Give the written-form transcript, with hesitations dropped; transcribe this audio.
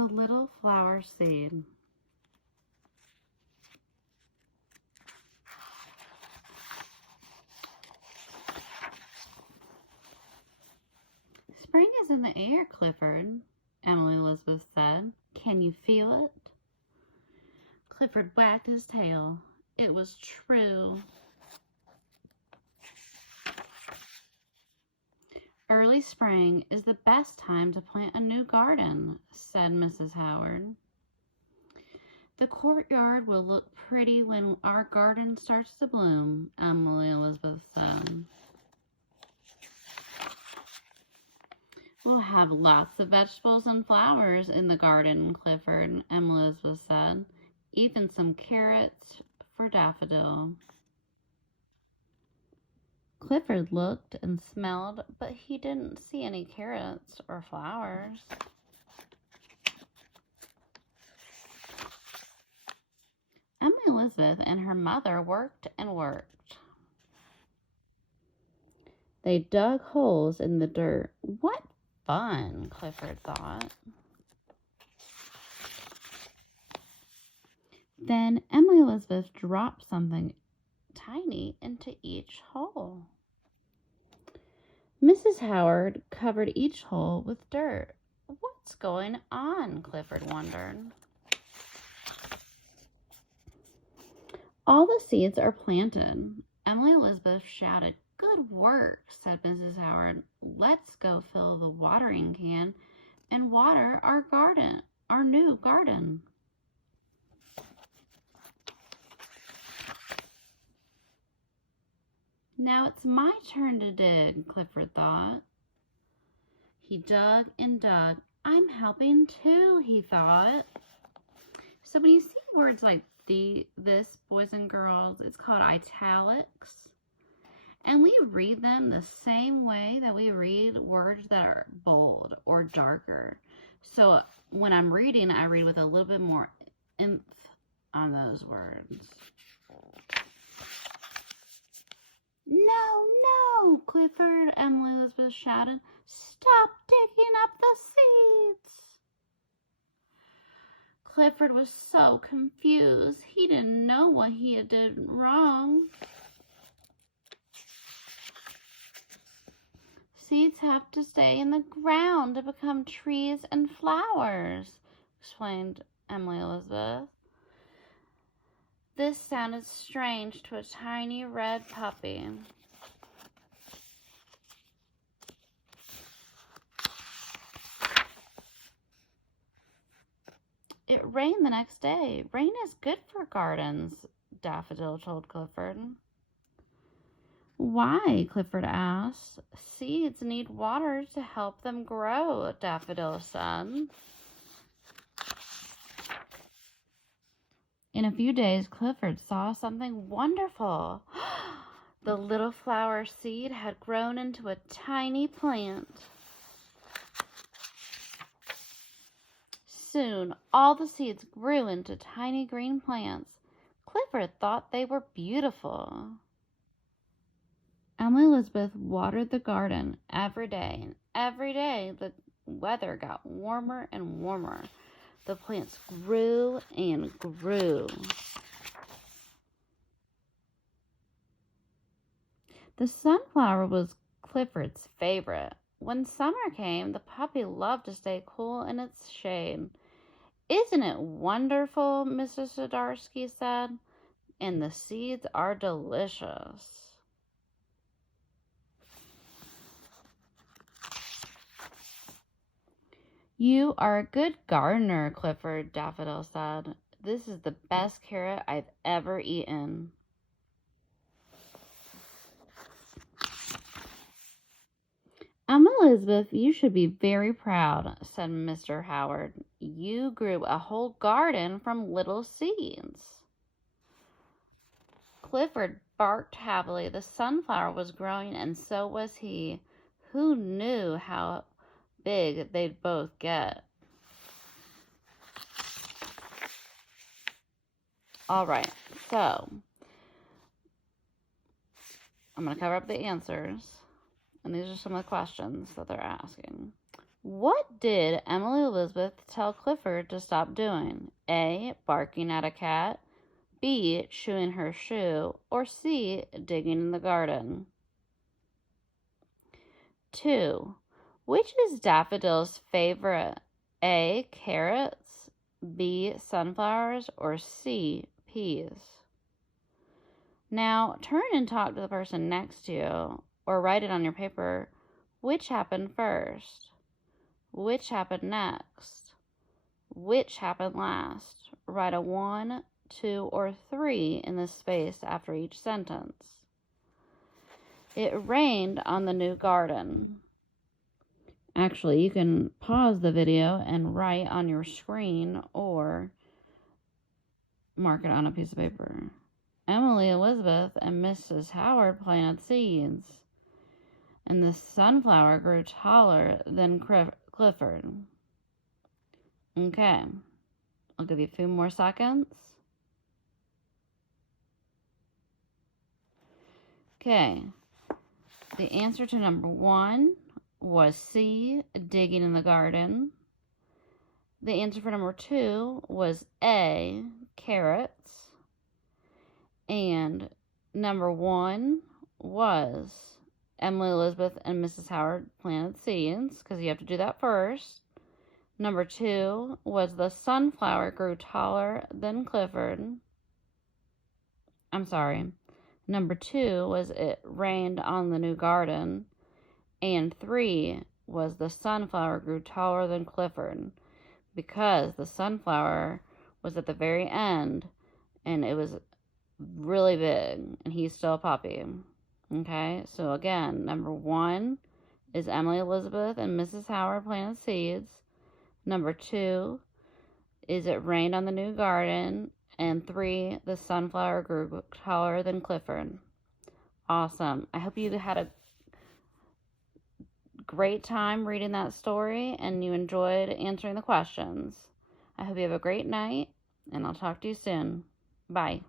The little flower seed. Spring is in the air, Clifford, Emily Elizabeth said. Can you feel it? Clifford wagged his tail. It was true. Early spring is the best time to plant a new garden, said Mrs. Howard. The courtyard will look pretty when our garden starts to bloom, Emily Elizabeth said. We'll have lots of vegetables and flowers in the garden, Clifford, Emily Elizabeth said. Even some carrots for Daffodil. Clifford looked and smelled, but he didn't see any carrots or flowers. Emily Elizabeth and her mother worked and worked. They dug holes in the dirt. What fun, Clifford thought. Then Emily Elizabeth dropped something tiny into each hole. Mrs. Howard covered each hole with dirt. What's going on? Clifford wondered. All the seeds are planted. Emily Elizabeth shouted. Good work, said Mrs. Howard. Let's go fill the watering can and water our garden, our new garden. Now it's my turn to dig, Clifford thought. He dug and dug. I'm helping too, he thought. So when you see words like this, boys and girls, it's called italics. And we read them the same way that we read words that are bold or darker. So when I'm reading, I read with a little bit more emph on those words. No, Clifford, Emily Elizabeth shouted. Stop digging up the seeds. Clifford was so confused. He didn't know what he had done wrong. Seeds have to stay in the ground to become trees and flowers, explained Emily Elizabeth. This sounded strange to a tiny red puppy. It rained the next day. Rain is good for gardens, Daffodil told Clifford. Why? Clifford asked. Seeds need water to help them grow, Daffodil said. In a few days, Clifford saw something wonderful. The little flower seed had grown into a tiny plant. Soon, all the seeds grew into tiny green plants. Clifford thought they were beautiful. Emily Elizabeth watered the garden every day, and every day the weather got warmer and warmer. The plants grew and grew. The sunflower was Clifford's favorite. When summer came, the puppy loved to stay cool in its shade. Isn't it wonderful, Mrs. Zadarsky said, and the seeds are delicious. You are a good gardener, Clifford, Daffodil said. This is the best carrot I've ever eaten. Emma Elizabeth, you should be very proud, said Mr. Howard. You grew a whole garden from little seeds. Clifford barked happily. The sunflower was growing, and so was he. Who knew how big they'd both get? All right, so I'm going to cover up the answers, and these are some of the questions that they're asking. What did Emily Elizabeth tell Clifford to stop doing? A. Barking at a cat. B. Chewing her shoe. Or C. Digging in the garden. 2. Which is Daffodil's favorite? A. Carrots. B. Sunflowers. Or C. Peas. Now, turn and talk to the person next to you, or write it on your paper. Which happened first? Which happened next? Which happened last? Write a 1, 2, or 3 in the space after each sentence. It rained on the new garden. Actually, you can pause the video and write on your screen or mark it on a piece of paper. Emily Elizabeth and Mrs. Howard planted seeds, and the sunflower grew taller than Clifford. Okay, I'll give you a few more seconds. Okay, the answer to number 1 was C, digging in the garden. The answer for number 2 was A, carrots. And number 1 was Emily Elizabeth and Mrs. Howard planted seeds, because you have to do that first. Number 2 was the sunflower grew taller than Clifford. I'm sorry. Number 2 was it rained on the new garden. And 3 was the sunflower grew taller than Clifford, because the sunflower was at the very end and it was really big and he's still a puppy. Okay, so again, number 1 is Emily Elizabeth and Mrs. Howard planted seeds. Number 2 is it rained on the new garden. And 3, the sunflower grew taller than Clifford. Awesome. I hope you had a great time reading that story and you enjoyed answering the questions. I hope you have a great night, and I'll talk to you soon. Bye.